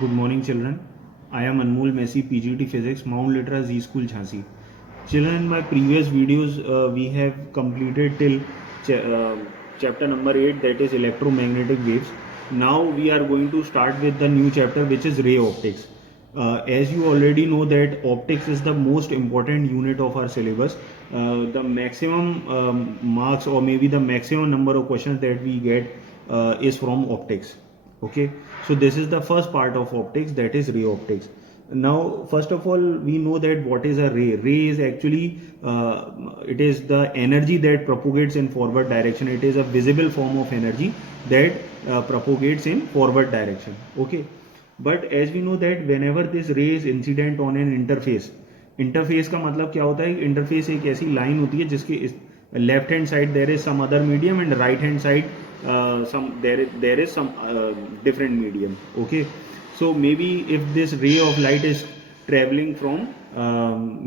Good morning, children. I am Anmol Messi, PGT Physics, Mount Litra Z School, Jhansi. Children, in my previous videos, we have completed till chapter number 8, that is electromagnetic waves. Now we are going to start with the new chapter, which is ray optics. As you already know that optics is the most important unit of our syllabus. The maximum marks or maybe the maximum number of questions that we get is from optics. Okay, so this is the first part of optics, that is ray optics. Now first of all, we know that what is a ray is actually it is the energy that propagates in forward direction. It is a visible form of energy that propagates in forward direction. Okay, but as we know that whenever this ray is incident on an interface, interface का मतलब क्या होता है? Interface एक ऐसी line होती है जिसके left hand side there is some other medium and right hand side some there is some different medium. Okay, so maybe if this ray of light is traveling from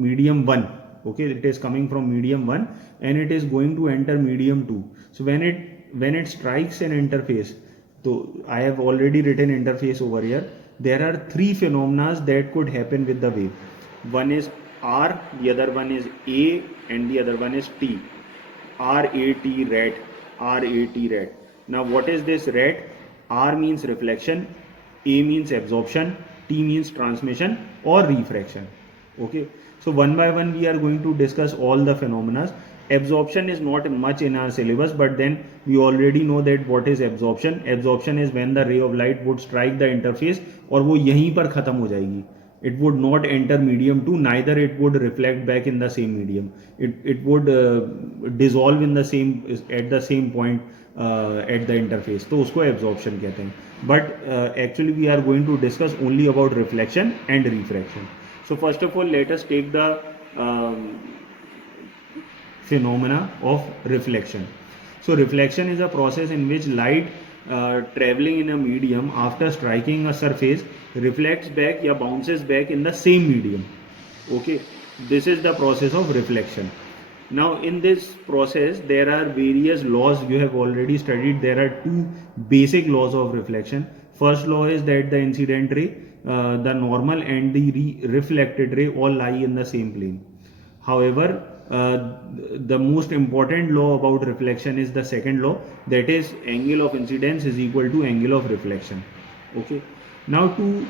medium 1, okay, it is coming from medium 1 and it is going to enter medium 2. So when it strikes an interface, so I have already written interface over here. There are three phenomena that could happen with the wave. One is R, the other one is A, and the other one is T. RAT, rat. RAT, rat. Now what is this rat? R means reflection, A means absorption, T means transmission or refraction. Okay, so one by one we are going to discuss all the phenomena. Absorption is not much in our syllabus, but then we already know that what is absorption. Absorption is when the ray of light would strike the interface और वो यहीं पर खत्म हो जाएगी. It would not enter medium 2, neither it would reflect back in the same medium. It would dissolve in the same at the same point at the interface. तो उसको absorption कहते हैं. But actually we are going to discuss only about reflection and refraction. So first of all, let us take the phenomena of reflection. So reflection is a process in which light traveling in a medium after striking a surface reflects back or bounces back in the same medium. Okay, this is the process of reflection. Now in this process there are various laws you have already studied. There are two basic laws of reflection. First law is that the incident ray, the normal and the reflected ray all lie in the same plane. However, the most important law about reflection is the second law, that is angle of incidence is equal to angle of reflection. Okay, now to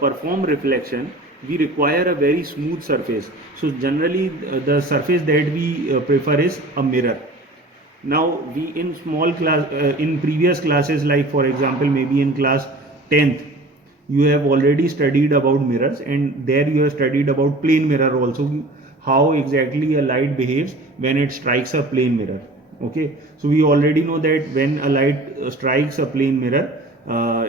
perform reflection we require a very smooth surface. So generally the surface that we prefer is a mirror. Now we in small class in previous classes, like for example maybe in class 10th, you have already studied about mirrors, and there you have studied about plane mirror also, how exactly a light behaves when it strikes a plane mirror. Okay, so we already know that when a light strikes a plane mirror,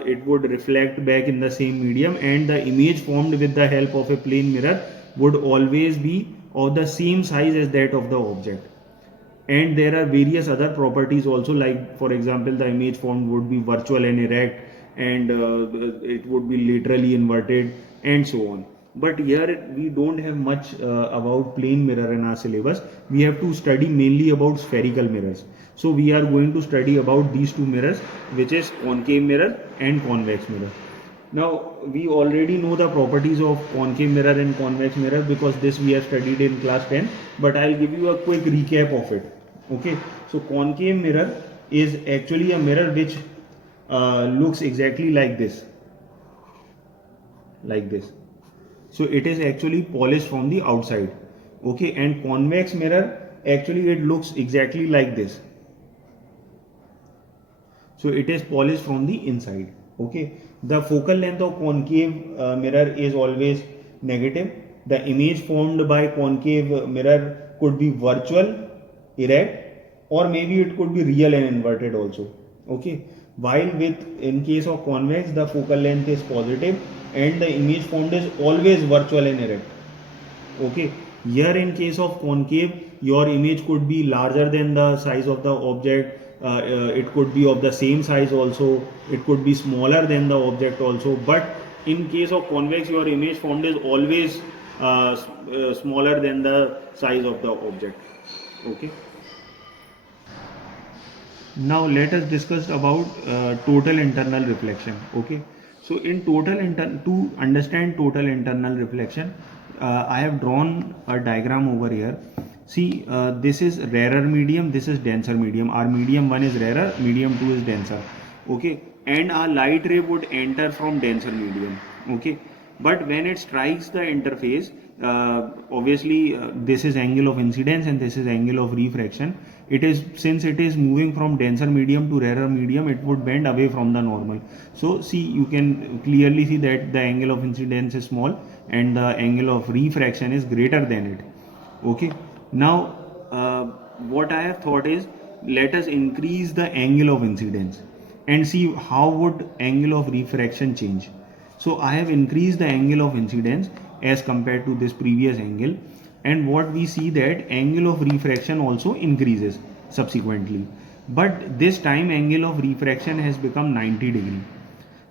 it would reflect back in the same medium, and the image formed with the help of a plane mirror would always be of the same size as that of the object. And there are various other properties also, like for example the image formed would be virtual and erect, and it would be literally inverted and so on. But here we don't have much about plane mirror in our syllabus. We have to study mainly about spherical mirrors. So we are going to study about these two mirrors, which is concave mirror and convex mirror. Now we already know the properties of concave mirror and convex mirror because this we have studied in class 10, but I'll give you a quick recap of it. Okay, so concave mirror is actually a mirror which looks exactly like this, so it is actually polished from the outside. Okay, and convex mirror actually it looks exactly like this, so it is polished from the inside. Okay, the focal length of concave mirror is always negative. The image formed by concave mirror could be virtual, erect, or maybe it could be real and inverted also. Okay, while with in case of convex the focal length is positive and the image formed is always virtual and erect. Okay, here in case of concave your image could be larger than the size of the object. It could be of the same size also, it could be smaller than the object also, but in case of convex your image formed is always smaller than the size of the object. Okay, now let us discuss about total internal reflection. Okay, So in to understand total internal reflection, I have drawn a diagram over here. See, this is rarer medium, this is denser medium. Our medium 1 is rarer, medium 2 is denser. Okay, and our light ray would enter from denser medium. Okay, but when it strikes the interface, obviously this is angle of incidence and this is angle of refraction. It is, since it is moving from denser medium to rarer medium, it would bend away from the normal. So see, you can clearly see that the angle of incidence is small and the angle of refraction is greater than it. Okay, now what I have thought is, let us increase the angle of incidence and see how would angle of refraction change. So I have increased the angle of incidence as compared to this previous angle, and what we see that angle of refraction also increases subsequently, but this time angle of refraction has become 90 degree.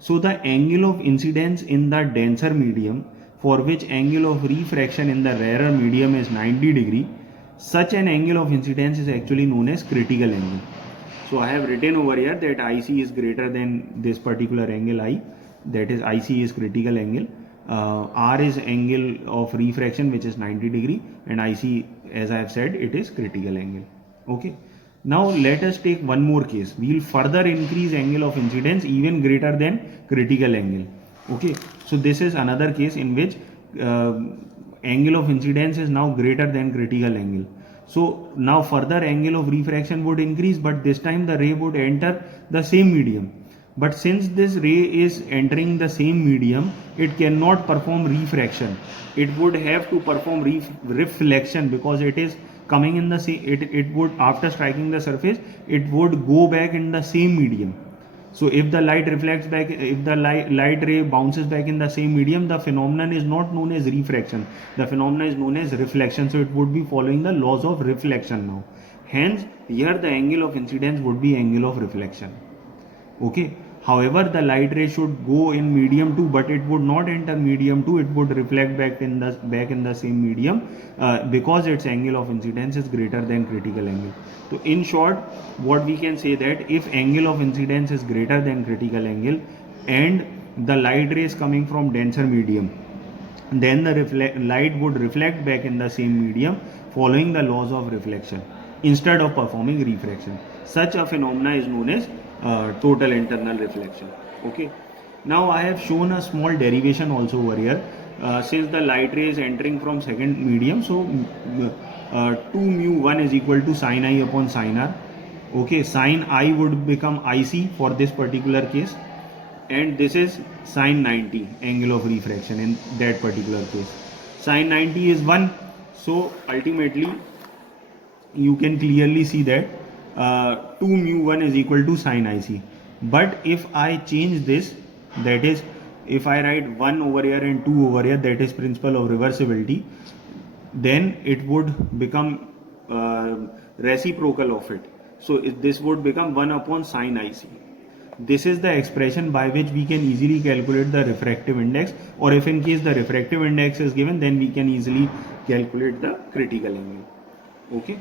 So the angle of incidence in the denser medium, for which angle of refraction in the rarer medium is 90 degree, such an angle of incidence is actually known as critical angle. So I have written over here that IC is greater than this particular angle I, that is IC is critical angle. R is angle of refraction, which is 90 degree, and IC, as I have said, it is critical angle. Okay. Now let us take one more case. We will further increase angle of incidence even greater than critical angle. Okay. So this is another case in which angle of incidence is now greater than critical angle. So now further angle of refraction would increase, but this time the ray would enter the same medium. But since this ray is entering the same medium, it cannot perform refraction. It would have to perform reflection, because it is coming in the same, it would, after striking the surface, it would go back in the same medium. So if the light reflects back, if the light ray bounces back in the same medium, the phenomenon is not known as refraction. The phenomenon is known as reflection. So it would be following the laws of reflection now. Hence, here the angle of incidence would be angle of reflection. Okay. However, the light ray should go in medium 2, but it would not enter medium 2. It would reflect back in the same medium, because its angle of incidence is greater than critical angle. So in short, what we can say that if angle of incidence is greater than critical angle and the light ray is coming from denser medium, then the light would reflect back in the same medium following the laws of reflection instead of performing refraction. Such a phenomena is known as total internal reflection. Okay. Now I have shown a small derivation also over here. Since the light ray is entering from second medium, so 2 mu 1 is equal to sin I upon sin R. Okay, sin I would become IC for this particular case, and this is sin 90 angle of refraction in that particular case. Sin 90 is 1, so ultimately you can clearly see that 2 mu 1 is equal to sin IC. But if I change this, that is, if I write 1 over here and 2 over here, that is principle of reversibility, then it would become reciprocal of it. So this would become 1 upon sin IC. This is the expression by which we can easily calculate the refractive index, or if in case the refractive index is given, then we can easily calculate the critical angle. Okay.